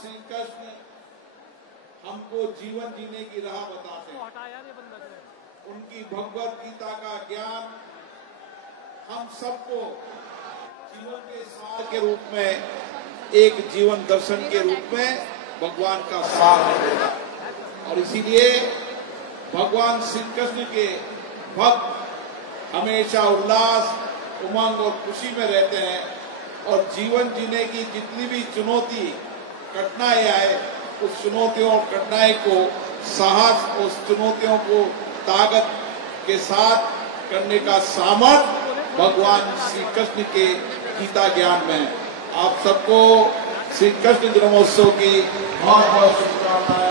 श्री कृष्ण हमको जीवन जीने की राह बताते हैं। उनकी भगवत गीता का ज्ञान हम सबको जीवन के सार के रूप में, एक जीवन दर्शन के रूप में भगवान का सार है। और इसीलिए भगवान श्री कृष्ण के भक्त हमेशा उल्लास, उमंग और खुशी में रहते हैं और जीवन जीने की जितनी भी चुनौती, कठिनाई आए, उस चुनौतियों और कठिनाई को साहस, उस चुनौतियों को ताकत के साथ करने का सामर्थ्य भगवान श्री कृष्ण के गीता ज्ञान में है। आप सबको श्री कृष्ण जन्मोत्सव की बहुत बहुत शुभकामनाएं।